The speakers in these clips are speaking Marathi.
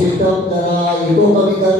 सिस्टम जरा इको कमी कर.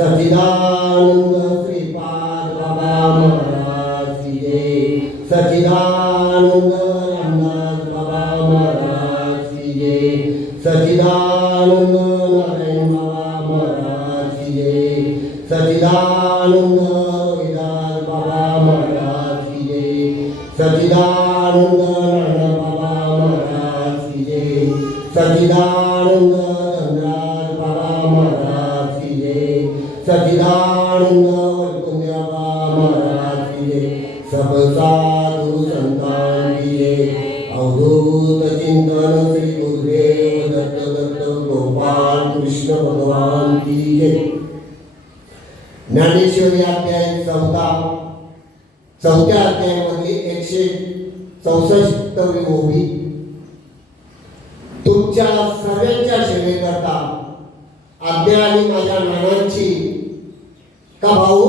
सचिदानंद श्रीपाद बाबा महाराज की जय सचिदानंद रामदास बाबा महाराज की जय सचिदानंद नारायण बाबा महाराज की जय सचिदानंद हरिदास बाबा महाराज की जय सचिदानंद चिंतन श्री गुरुदेव दत्त दत्त गोपाल कृष्ण भगवान की जय ज्ञानेश्वरी अध्याय चौदा चौथ्या अध्यायामध्ये एकशे चौसष्ट ओवी तुमच्या सगळ्यांच्या सेवेकरता आज्ञा आणि माझ्या नानांची का भाऊ?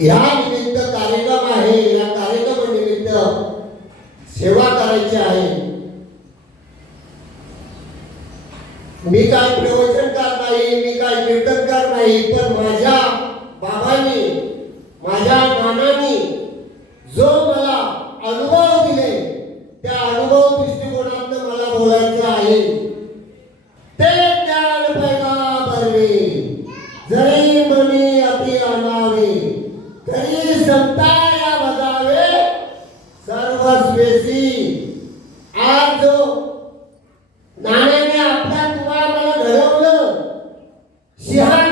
ह्या निमित्त कार्यक्रम आहे या कार्यक्रमानिमित्त सेवा करायची आहे मी काय प्रवचनकार नाही मी काय कीर्तनकार नाही पण माझ्या बाबांनी माझ्या नानांनी जो मला अनुभव दिले त्या अनुभव दृष्टिकोनातून मला बोलायचं आहे. ते ज्ञान पैगा भरले जरी मनी अति अनावे तरी संताया बजावे सर्वस्वेसी आज जो नाण्याने চেহারা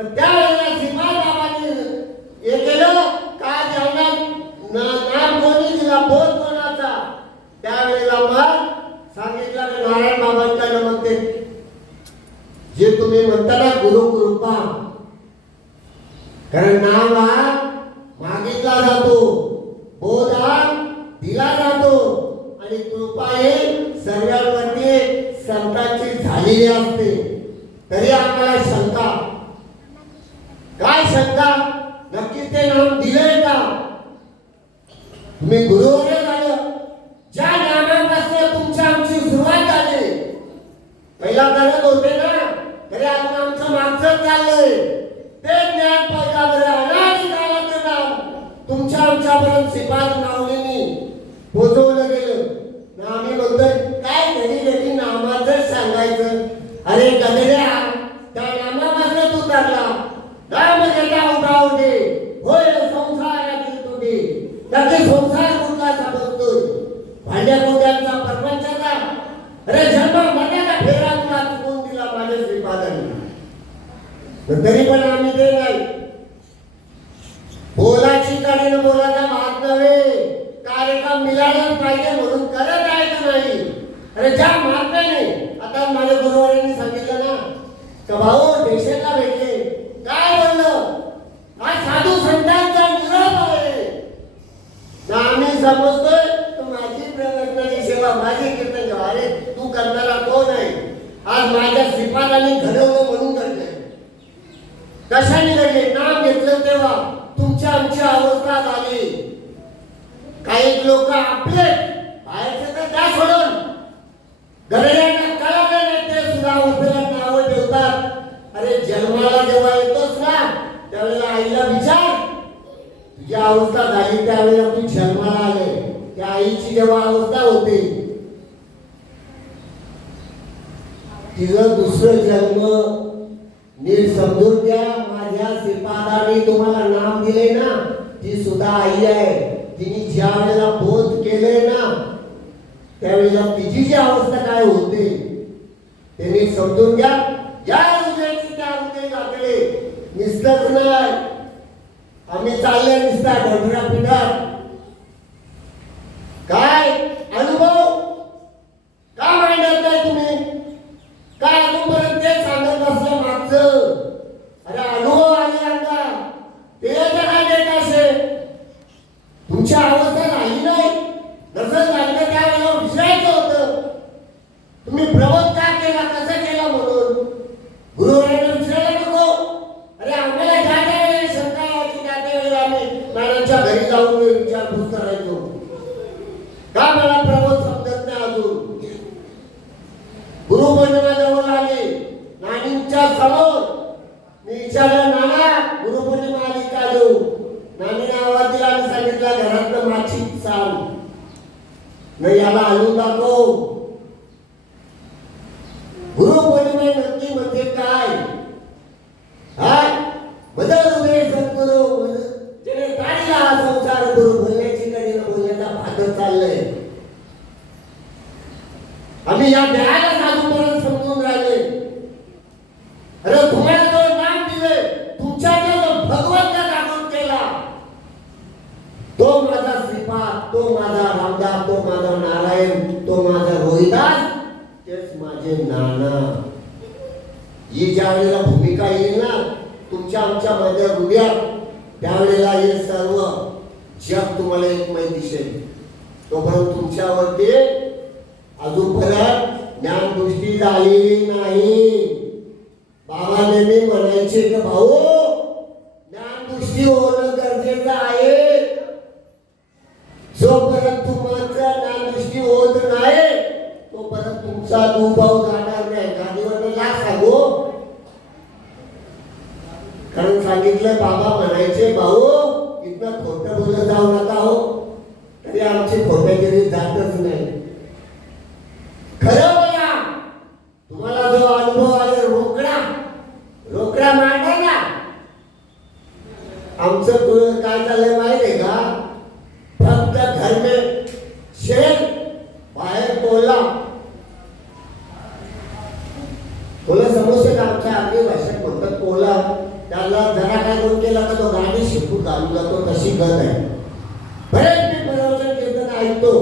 पण त्यावेळेला श्रीपाद बाबांनी हे केलं. का ज्यांना ना- नाम कोणी दिला? बोध कोणाचा? त्यावेळेला मग सांगितलं की नारायण बाबांच्या नमस्ते. जे तुम्ही म्हणता ना गुरु कृपा. कारण नाम हा मागितला जातो बोध हा दिला जातो आणि कृपा हे सर्वांवरती संतांची झालेली असते तरी आम्हाला शंका काय शंका नक्की ते नाम दिलंय का तुम्ही गुरुवर झालं ज्या नामापासून तुमच्या आमची सुरुवात झाली पहिला करत होते ना तरी अजून आमचं माणसं चाललंय. ते ज्ञान पैकावर अनादी गावाचं नाव. तुमच्या आमच्यापर्यंत श्रीपाद नावलेनी पोचवलं गेलं. ना आम्ही म्हणतोय काय घडी घडी नामाचं सांगायचं? अरे गदऱ्या त्या नामापासून तू तरला नाम घेता उठा होते होय संसाराची तुझी नक्की संसार कुठला समजतोय भांड्या कोट्यांचा प्रपंचाचा अरे जन्म मनाला फेरा तुला चुकून दिला माझ्या श्रीपादांनी पण तरी पण आम्ही ते नाही. बोलाची कडेनं बोलाचा भाग नव्हे. कार्यक्रम मिळायला पाहिजे म्हणून करत राहायचं नाही? अरे ज्या मार्गाने. आता माझ्या गुरुवारांनी सांगितलं ना का भाऊ देशाला भेटले. काय बोललं? काय साधू संतांचा निरोप आहे. ना आम्ही समजतोय माझी प्रवचनाची सेवा माझी कीर्तन अरे तू करणारा कोण आहे? आज माझ्या श्रीपादाने घडवलं म्हणून कशाने घडले? नाम घेतलं तेव्हा तुमच्या आमच्या अवस्था झाली काही लोक आपले बाहेरचे तर द्या सोडून. घरड्यांना कळाले नाही ते सुद्धा उभेला नावं ठेवतात. अरे जन्माला जेव्हा येतोच ना त्यावेळेला आईला विचार. तुझी अवस्था झाली त्यावेळेला तू जन्माला आले. त्या आईची जेव्हा अवस्था होती तिचं दुसरं जन्म नीट समजून घ्या. आता मी तुम्हाला नाम दिले ना ती सुद्धा आई आहे तिने ज्या वेळेला बोध केले ना त्यावेळेला तिची जी अवस्था काय होते त्यांनी समजून घ्या. या हृदयाची त्या हृदय गाठले निसतच नाही. आम्ही चालले निसता ढोंढरा पिठात काय अनुभव का मांडत नाही तुम्ही काय अजूनपर्यंत ते सांगत असलं मागचं अरे अनुभव आले आता ते याच्या काय देत असे तुमची अवस्था झाली नाही नसं झालं तर त्यावेळेला विसरायचं होतं तुम्ही प्रबोध का केला कसा केला म्हणून गुरुवरांना विचारायला नको अरे आम्हाला ज्या ज्या वेळी शंका यायची त्या त्या वेळी आम्ही मॅडमच्या घरी जाऊन विचारपूस करायचो का मला प्रबोध समजत नाही अजून गुरुपौर्णिमा जवळ आली नानींच्या समोर मी विचारलं नाना गुरुपौर्णिमा आली का देऊ नानीने आवाज दिला आणि सांगितलं घरातलं माची चाल नाही याला आणून दाखव गुरुपौर्णिमा नक्की म्हणजे काय? हा? बदल उदय सद्गुरु ज्याने काढला हा संसार गुरु बोलण्याची कडीनं बोलण्याचा भाग चाललंय आम्ही या देहाला साधूपर्यंत समजून राहिले अरे तुम्हाला जो नाम दिले तुमच्या जो भगवंत दाखवून केला तो माझा श्रीपाद तो माझा रामदास तो माझा नारायण तो माझा रोहिदास तेच माझे नाना ही ज्या वेळेला भूमिका येईल ना तुमच्या आमच्या माझ्या हृदयात त्यावेळेला हे सर्व जग तुम्हाला एकमय दिसेल. तोपर्यंत तुमच्यावरती अजूनपर्यंत ज्ञान दृष्टी झालेली नाही. बाबा नेहमी म्हणायचे का भाऊ ज्ञान दृष्टी होणं गरजेचं आहे. जोपर्यंत तुमचा ज्ञान दृष्टी होत नाही तोपर्यंत तुमचा दुभाव जाणार नाही गादीवर लाग सांगू कारण सांगितलं बाबा म्हणायचे भाऊ इथनं खोटं बोलत जाऊ नका हो. तरी आमची खोट्यागिरी जातच नाही खरं बोला तुम्हाला जो अनुभव आले रोकडा रोकडा मांडायला आमचं तुला काय चाललंय माहिती आहे का फक्त घर में शेर बाहेर कोला तुला समजते का आमच्या आगरी भाषेत म्हणतात कोला त्याला जरा काय करून केला का तो तालुका तो तशी गत आहे. बरेच मी प्रवचन कीर्तन ऐकतो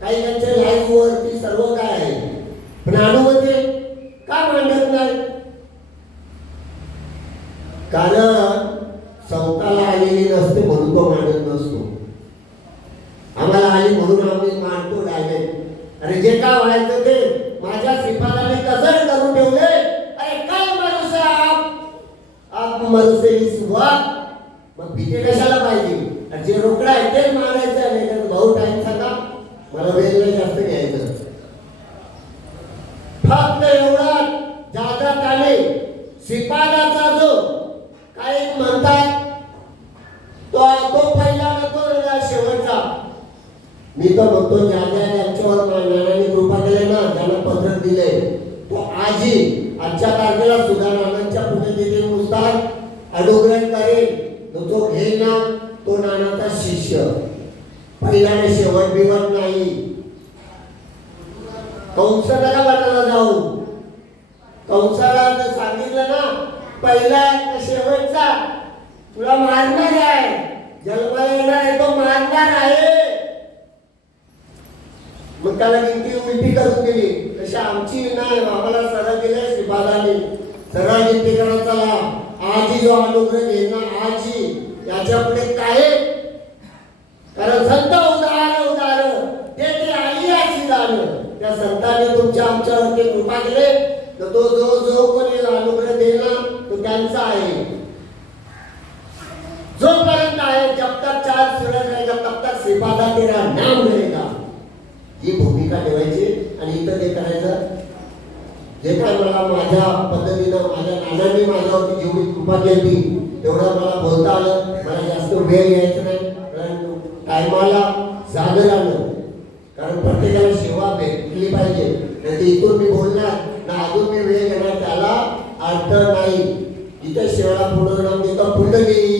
काही त्यांच्या लाईव्ह वरती सर्व काय आहे. पण अनुभवते का मांडत नाही? कारण स्वतःला आलेली नसते म्हणून तो मांडत नसतो. आम्हाला आली म्हणून आम्ही मांडतो डायरेक्ट अरे जे काय व्हायचं ते माझ्या श्रीपादाने कसं करून ठेवले अरे काय माणूस आहे आप आप मनुष्य ही सुरुवात ते कशाला पाहिजे? जे रोकडा आहे तेच मारायचं नाही तर भाऊ टाइम सांगा मला वेळ नाही जास्त घ्यायचं. फक्त एवढा जातात आले श्रीपादाचा जो काय म्हणतात तो तो पहिला नको शेवटचा. मी तर म्हणतो ज्या ज्या यांच्यावर नानाने कृपा केले ना ज्यांना पत्र दिले तो आजी आजच्या तारखेला सुद्धा नानांच्या पुढे तिथे नुसतात अनुग्रह करेल. जो घेईल ना तो नानाचा शिष्य. पहिल्याने शेवट बिवट नाही. कंस नका वाटायला जाऊ. कंसाला जर सांगितलं ना पहिला शेवटचा तुला मारणार आहे. जन्माला येणार आहे तो मारणार आहे. मग त्याला गिनती उलटी करून दिली. तशी आमची नाही आम्हाला सरळ दिले श्रीपादाने. सरळ गिनती करत चला. आजी जो अनुग्रह घेईल आजी याच्यापुढे काय कारण संत उदार उदार ते ते आली अशी दान त्या संतांनी तुमच्या आमच्यावरती कृपा केले. तर तो जो जो कोणी अनुग्रह देणार तो त्यांचा आहे. जोपर्यंत आहे जब तक चार सूरज रहेगा तब तक श्रीपादा तेरा नाम रहेगा ही भूमिका ठेवायची आणि इथं ते करायचं. जे काय मला माझ्या पद्धतीनं माझ्या नानांनी माझ्यावरती जेवढी कृपा केली तेवढं मला बोलता आलं. मला जास्त वेळ घ्यायचा नाही. कारण टायमाला जागं राहणं कारण प्रत्येकाला सेवा भेटली पाहिजे. नाही इथून मी बोलणार ना अजून मी वेळ घेणार त्याला अर्थ नाही. इथं शेवळा पुढे देतो पुंडली